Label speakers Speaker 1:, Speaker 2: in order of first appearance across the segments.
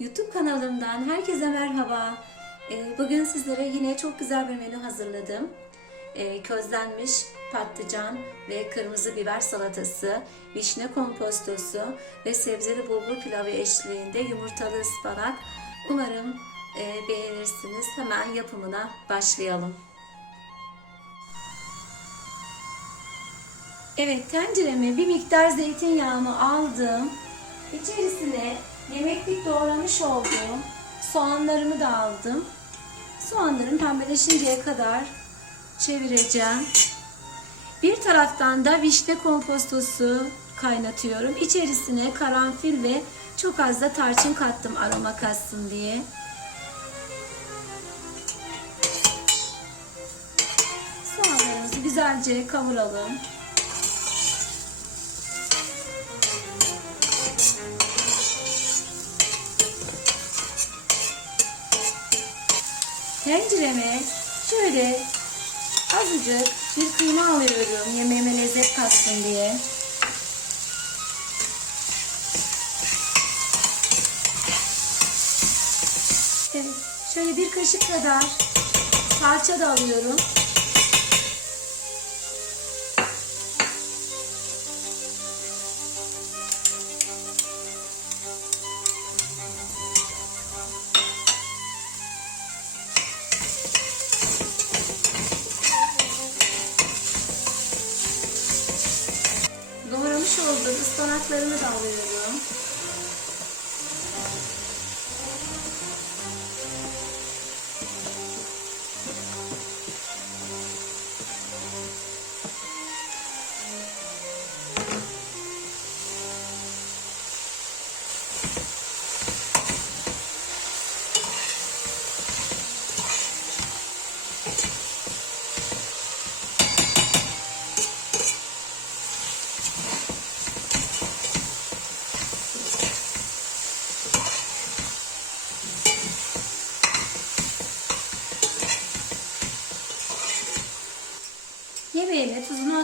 Speaker 1: YouTube kanalımdan herkese merhaba. Ee, Bugün sizlere yine çok güzel bir menü hazırladım. Ee, Közlenmiş patlıcan ve kırmızı biber salatası, vişne kompostosu ve sebzeli bulgur pilavı eşliğinde yumurtalı ıspanak. Umarım e, beğenirsiniz. Hemen yapımına başlayalım. Evet tencereme bir miktar zeytinyağını aldım. İçerisine yemeklik doğramış olduğum soğanlarımı da aldım. Soğanlarım pembeleşinceye kadar çevireceğim. Bir taraftan da vişne kompostosu kaynatıyorum. İçerisine karanfil ve çok az da tarçın kattım aroma katsın diye. Soğanlarımızı güzelce kavuralım. Tencereme şöyle azıcık bir kıyma alıyorum yemeğime lezzet katsın diye. Şöyle bir kaşık kadar salça da alıyorum. Olduğum ıspanaklarımı da alıyorum.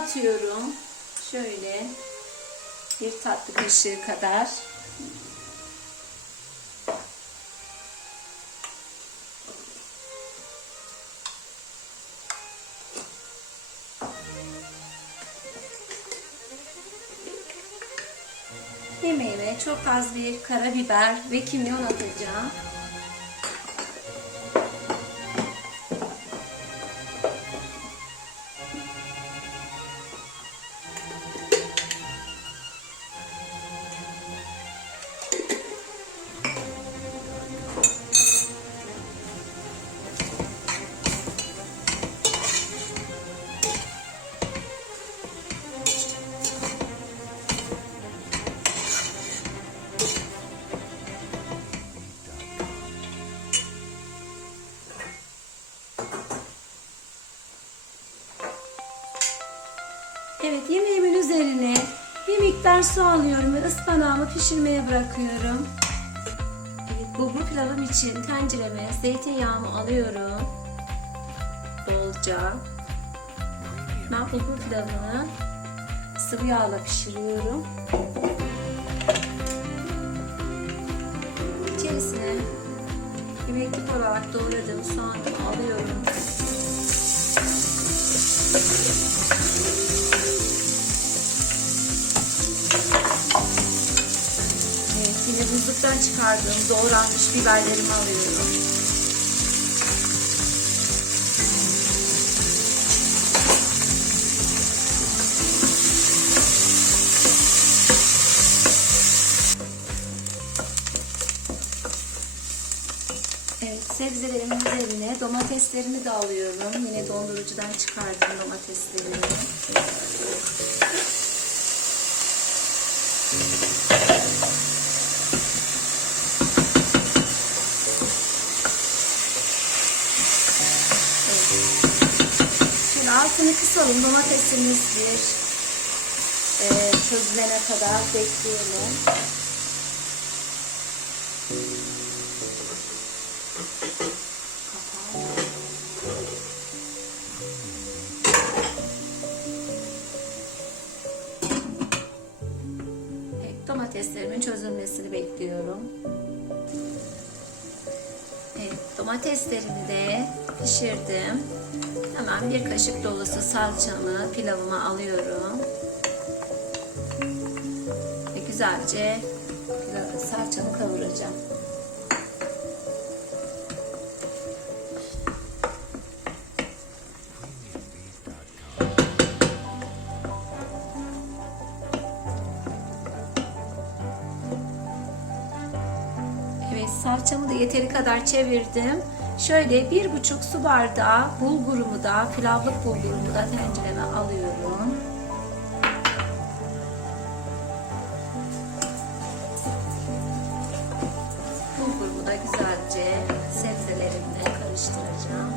Speaker 1: Yemeğime tuzunu atıyorum. Şöyle bir tatlı kaşığı kadar. Yemeğime çok az bir karabiber ve kimyon atacağım. Evet yemeğimin üzerine bir miktar su alıyorum ve ıspanağımı pişirmeye bırakıyorum. Evet bulgur pilavım için tencereme zeytinyağımı alıyorum. Bolca. Ben bulgur pilavını sıvı yağla pişiriyorum. İçerisine yemeklik olarak doğradığım soğanımı alıyorum. Evet, yine buzluktan çıkardığım doğranmış biberlerimi alıyorum. Domateslerimi de alıyorum. Yine dondurucudan çıkardım domateslerimi. Şöyle altını kısalım. Domatesimiz bir e, közlene kadar bekleyelim. domateslerimin çözülmesini bekliyorum. Evet, domateslerimi de pişirdim. Hemen bir kaşık dolusu salçamı pilavıma alıyorum. Ve güzelce salçamı kavuracağım. Yeteri kadar çevirdim. Şöyle bir buçuk su bardağı bulgurumu da pilavlık bulgurumu da tencereme alıyorum. Bulgurumu da güzelce sebzelerimle karıştıracağım.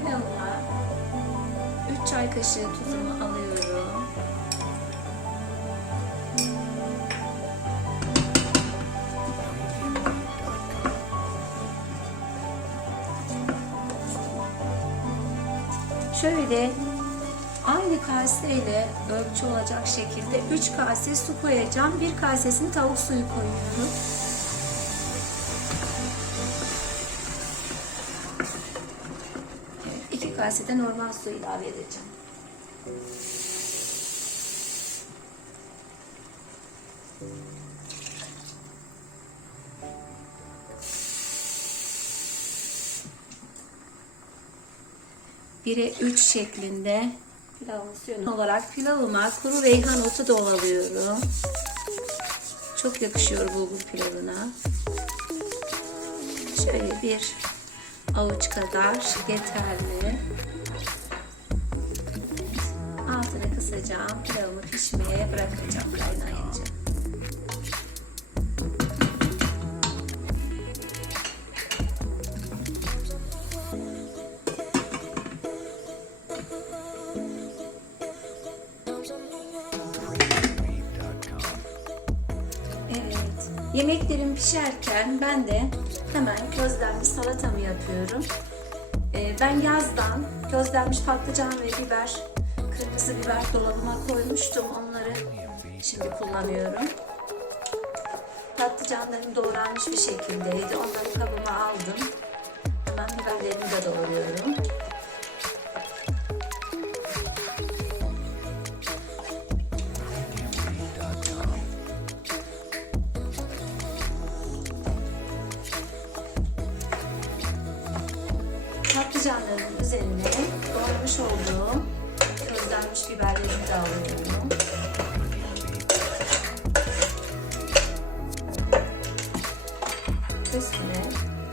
Speaker 1: Pilavıma 3 çay kaşığı tuzumu alıyorum. Şöyle aynı kaseyle ölçü olacak şekilde 3 kase su koyacağım. Bir kasesini tavuk suyu koyuyorum. Evet, iki normal su ilave edeceğim. Bire 3 şeklinde suyunu olarak pilavıma kuru reyhan otu doğralıyorum. Çok yakışıyor bulgur pilavına. Şöyle bir avuç kadar yeterli. Altını kısacağım. Pilavımı pişmeye bırakacağım kaynayınca. Yemeklerim pişerken ben de hemen közlenmiş salatamı yapıyorum. Ee, ben yazdan közlenmiş patlıcan ve biber, kırmızı biber dolabıma koymuştum. Onları şimdi kullanıyorum. Patlıcanlarım doğranmış bir şekildeydi. Onları kabıma aldım. Hemen biberlerimi de doğruyorum. Üstüne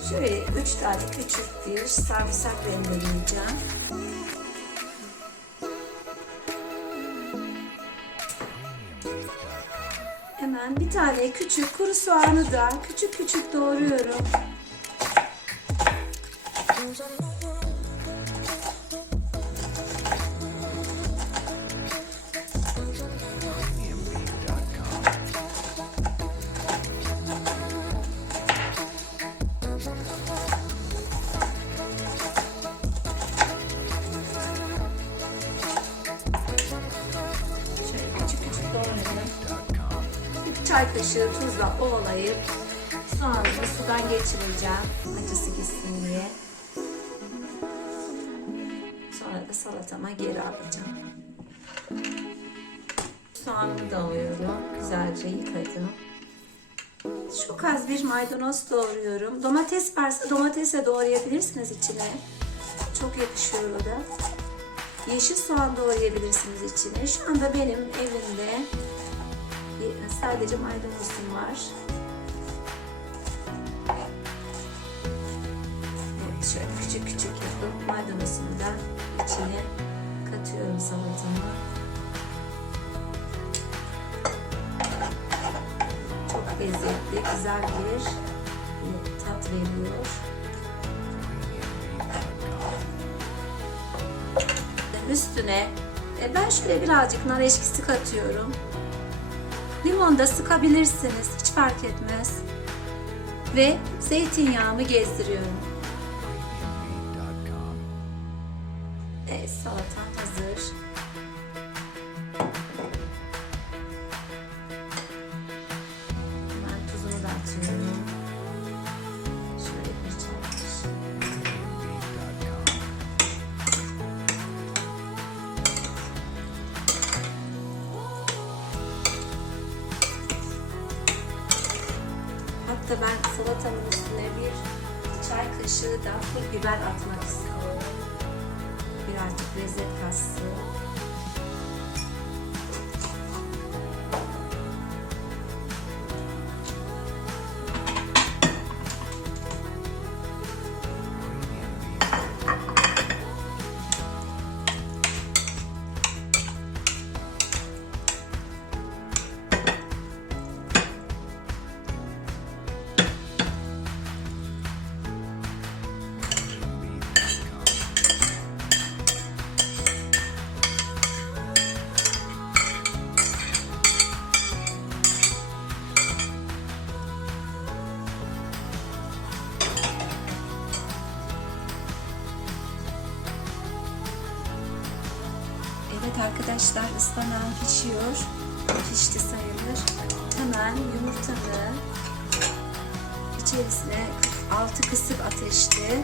Speaker 1: şöyle 3 tane küçük bir sarımsak rendeleyeceğim. Hemen bir tane küçük kuru soğanı da küçük küçük doğruyorum. Kaşığı tuzla ovalayıp soğanımı sudan geçireceğim. Acısı gitsin diye. Sonra da salatama geri alacağım. Soğanımı da alıyorum. Güzelce yıkadım. Çok az bir maydanoz doğruyorum. Domates varsa domatesle doğrayabilirsiniz içine. Çok yakışıyor o da. Yeşil soğan doğrayabilirsiniz içine. Şu anda benim evimde sadece maydanozum var. Evet, şöyle küçük küçük yapıp maydanozumu da içine katıyorum salatama. Çok lezzetli, güzel bir tat veriyor. Üstüne e, ben şöyle birazcık nar eşkisi katıyorum. Limon da sıkabilirsiniz. Hiç fark etmez. Ve zeytinyağımı gezdiriyorum. Evet salatam hazır. Kaşığı da biber atmak istiyorum. Birazcık lezzet katsın. Ispanağım pişiyor. Pişti sayılır. Hemen yumurtanı içerisine altı kısık ateşte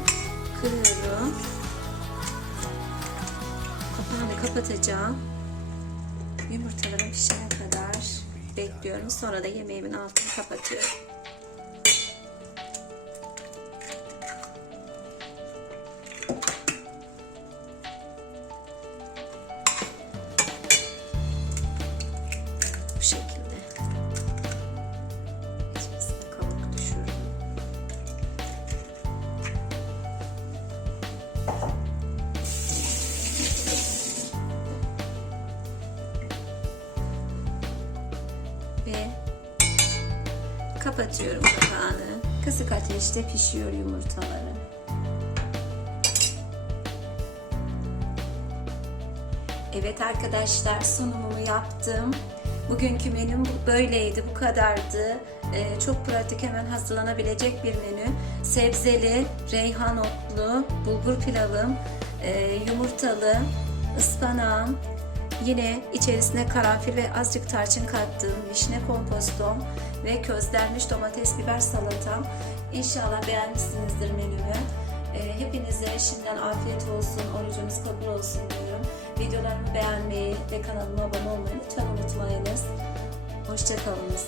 Speaker 1: kırıyorum. Kapağını kapatacağım. Yumurtalarım pişene kadar bekliyorum. Sonra da yemeğimin altını kapatıyorum. Kapatıyorum kapağını. Kısık ateşte pişiyor yumurtaları. Evet arkadaşlar sunumumu yaptım. Bugünkü menüm böyleydi, bu kadardı. Ee, çok pratik hemen hazırlanabilecek bir menü. Sebzeli, reyhan otlu, bulgur pilavım, e, yumurtalı, ıspanağım, yine içerisine karanfil ve azıcık tarçın kattığım vişne kompostom ve közlenmiş domates biber salatam. İnşallah beğenmişsinizdir menümü. Ee, Hepinize şimdiden afiyet olsun, orucunuz kabul olsun diyorum. Videolarımı beğenmeyi ve kanalıma abone olmayı lütfen unutmayınız. Hoşçakalınız.